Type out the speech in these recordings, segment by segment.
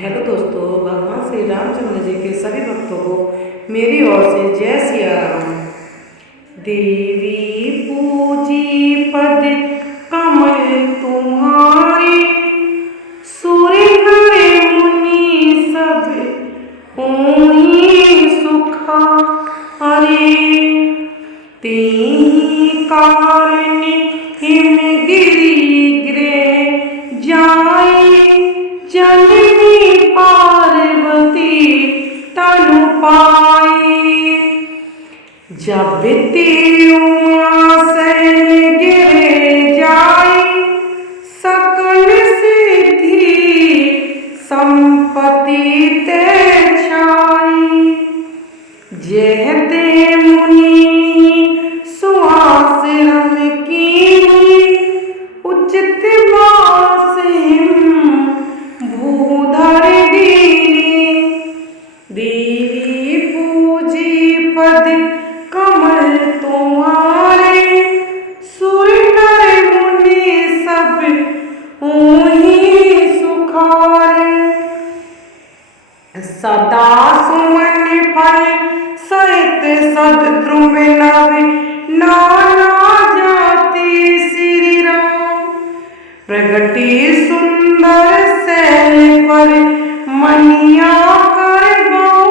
Hello दोस्तों, भगवान श्री रामचंद्र जी के सभी भक्तों को मेरी ओर से जय सिया राम। देवी पूजी पद कमल तुम्हारे, सूर्य नर मुनि सब होई सुखा। अरे तेहि कारण हिम गिरि गृह जाए, जननी पार्वती तनु पाए। जब तिरुमासन गिर जाए, सकल सिद्धि संपत्ति ते छाई। जह ते मुनि सुआश्रम कीनी, उचित वास भूधर दीनी। देवी पूजी पद कमल तुम्हारे, सूर्य नर मुनि सब होई सुखारे। सदा सुमन फल सहित सद्रुम नव, नाना जाति श्री राम। प्रगति सुंदर सैल पर मनिया कर गौ,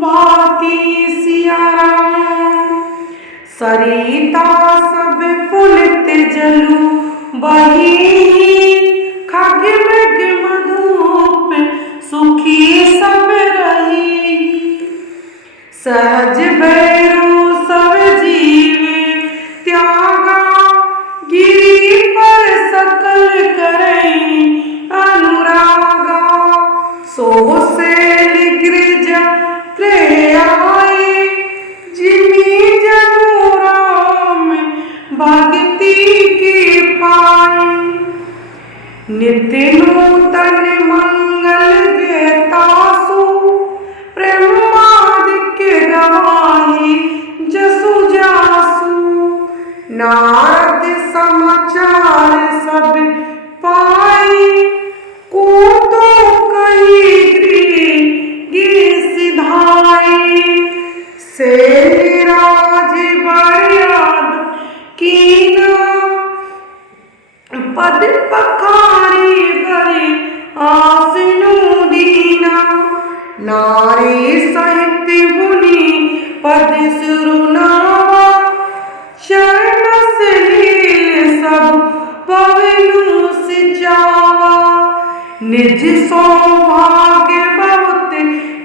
भांति सिया राम। सरिता सब पुनित जलु बही, खग मृग मधुप सुखी सब रही। सहज भैरु सब जीव त्यागा, गिरि पर सकल करई अनुरागा। सोह सैल गिरिजा गृह आए, जिमि जनु राम भक्ति की पाई। नित्य नूतन मंगल गीतासु, ब्रह्मादिक गवाही जसु जासु। नारद समाचार सब पाई, को तो कही गिरि सिधाई। शैलराज बड़याद कीना, पद पखारी बड़े आसनु दीना। नारी सहित मुनि पद सुरुनावा, चरण सलील सब पवनु सिचावा। निज सौभाग्य बहुत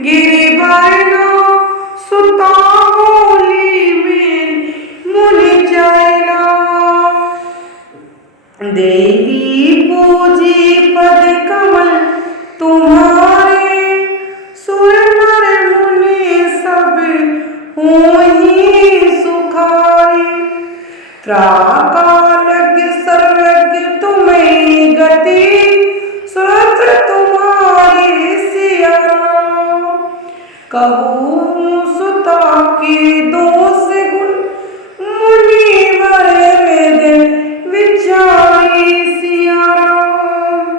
गिरि बरना, सुता बोली में मुनि चैना। देवी पूजी पद कमल तुम्हारे, सूर्य नर मुनि सब होई सुखारे। त्राकालज्ञ सर्वज्ञ तुम्हें गति, सुरत्र तुम्हारे सिया राम। कहूँ सुता के दोष गुण, मुनिवर वेद विचारी सिया राम।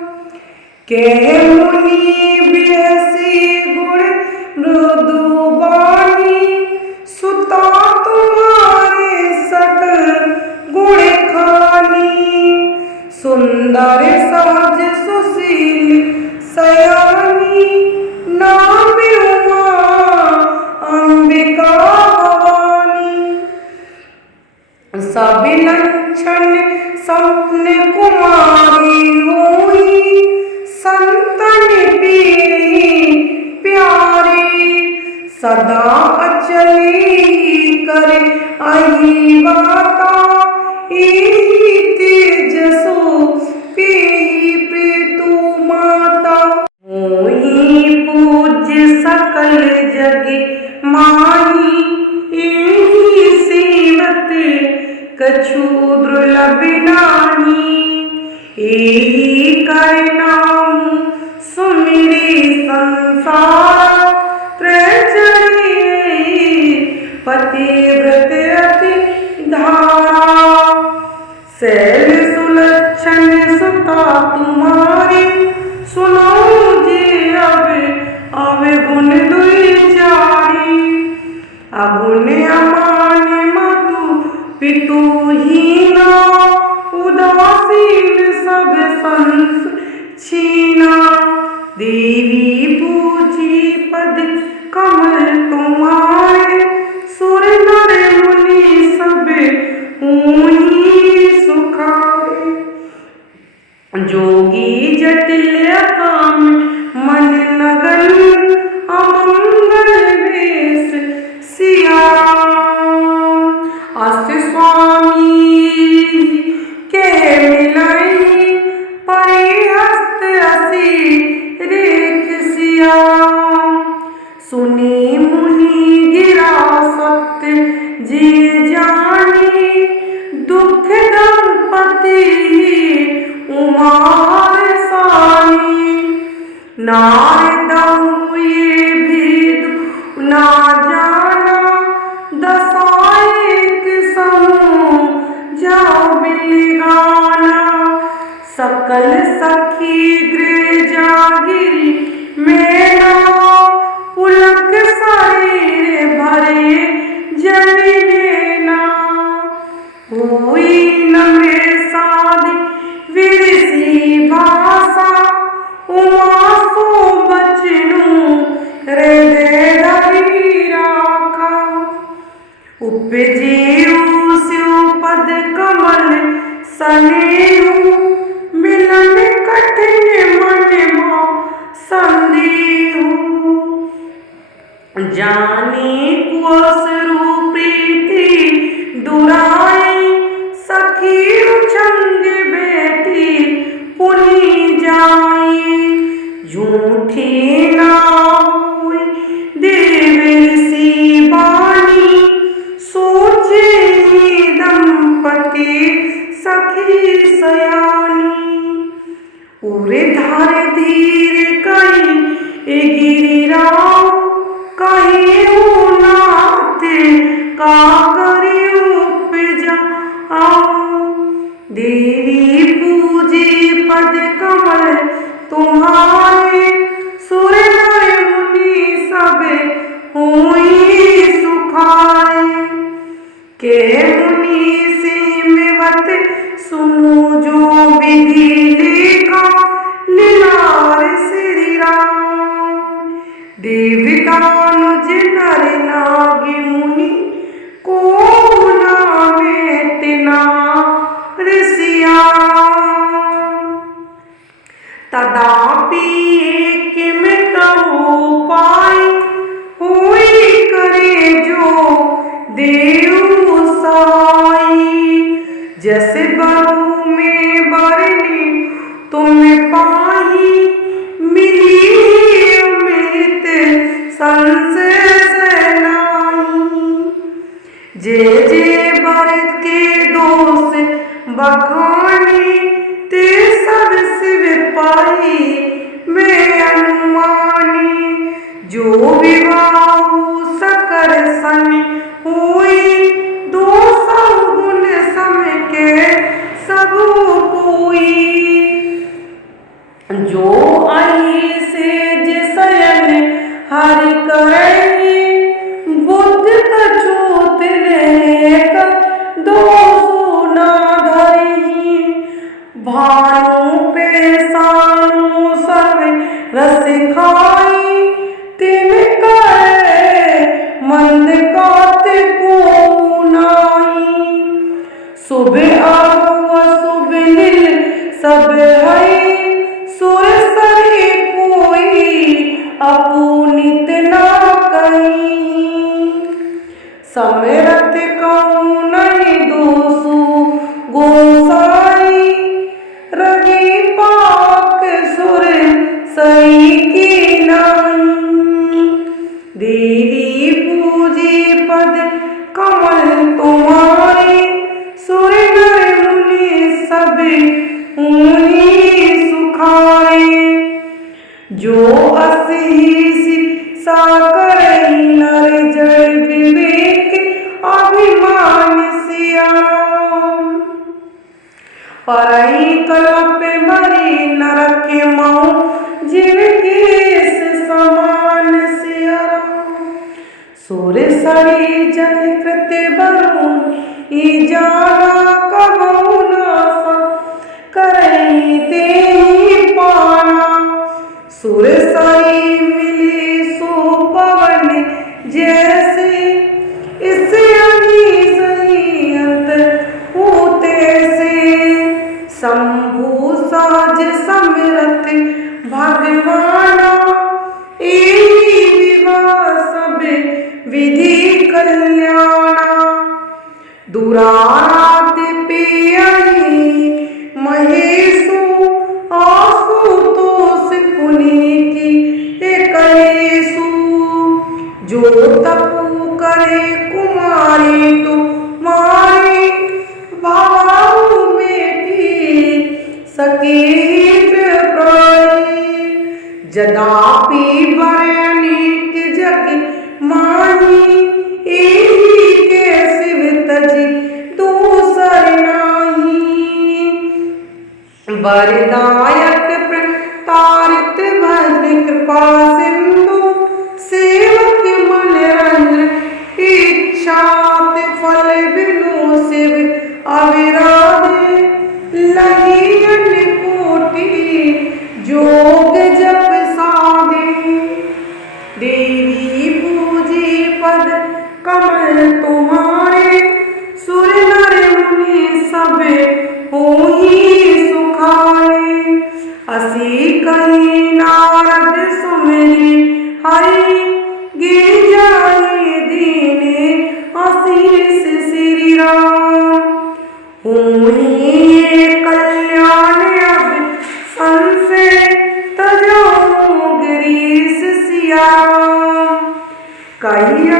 कह मुनि बिहसी गुण मृदु बानी, सुता तुम्हारे सकल गुण खानी। सुंदर सहज सुशील सयानी, नाम उमा अंबिका भवानी। सब लक्षण स्वप्न कुमारी हुई, संतन पीरी प्यारी। सदा अचली कर आई वाता, एहि तेजसो पेहि प्रीतु माता। मोहि पूज्य सकल जग माही, एहि सेवत कछु दुर्लभ नाहि। एहि कर नाम सुमिरि संसार, त्रैचरणी पतिव्रत अति धारा। शैल सुलक्षण सुता तुम्हारी, सुनो जी रसिया। सुनी मुनि गिरा सत्य जी जानी, दुख दंपति उमार सानी। नारदऊ ये भेद ना जाना, दसाएक समूह जाओ बिलगाना। सकल सखी गृह जागिरी मेरा, पुलक शरीर भरे जल लेना। हुई न में शादी विरसी भाषा, उमा सो बचनु हृदय धरी राखा। उपजेऊ स्यो पद कमल सनेहु, मिलन कठिन मन मो संदेहु। जानी कुस प्रीति दुराई, सखी छंग बेटी पुनि जाई। झूठी ना हुई देवऋषि वाणी, सोचे दंपति सखी सयानी। उरे धार धीर कई गिरिराव, कहीं नाथ का करी उपजा। देवी पूजी पद कमल तुम्हारे, सुर नर मुनि सब हुई सुखाए। के मुनि सीमवत सुनो जो विधि लिखा, लीलार श्री राम। देवतानुज नर नाग मुनि, को ना बेटना ऋषिया। तदापि किम कहु पाई, हुई करे जो देव साई। जस बहु में बरनी तुम पाही, मिली अमृत संशय नाही। जे जे भरत के दोष बखानी, ते सब शिव पाई मैं अनुमानी। जो विवाह सकर सन हुई, दो गुण सम के सब कोई। जो आई सेज शयन हरि करे, बुद्ध कछूत नेक दोषो ना धरी। भानु पे सानु सब रस खाई, तिन करे मंद कात को नाई। शुभ आगु अशुभ नील सब है, सुर सरी कोई अपुनित ना कहीं। समरथ कहूँ नहीं दोषु गोसाई, रवि पाक सुर सही की नाई। देवी पूजी पद कमल तुम्हारे, सुर नर मुनि सब हुई सुखाए। जो असी साकर नर जड़ विवेक, अभिमान सिया। परई कल्प मरी नरक मऊ, जीव केस समान सिया। सुर सड़ी जल कृत्य बरुण, ई जाना कबहु नासा, करई ते पाना। सुर सड़ी मिली सो पवन जैसे, इस अनी सही अंत होते से। शंभु साज समरथ भगवाना, एही विवाह सब विधि कल्याणा। दुरारात पियई महेशु, आशुतोष पुनि की एक जो तपु करे कुमारी तुम्हारी भाव बेटी सकीत प्राणी जदापि बरनीक जग माही एही के शिव तजी दूसर नाही वरदायक प्रतारित भद्र कृपा सिंधु सेवक मन रंद्र इच्छात फल बिनु शिव अविराधे लहियन कोटि जोग जप साधे देवी पूजी पद कमल तुम्हारे सुर नर मुनि सब होहि सुखाए असी कही नारद सुमिरी हरि गिर जाए दीने आशीष श्री राम हुई कल्याण अब संशय तजो गिरीश सिया कही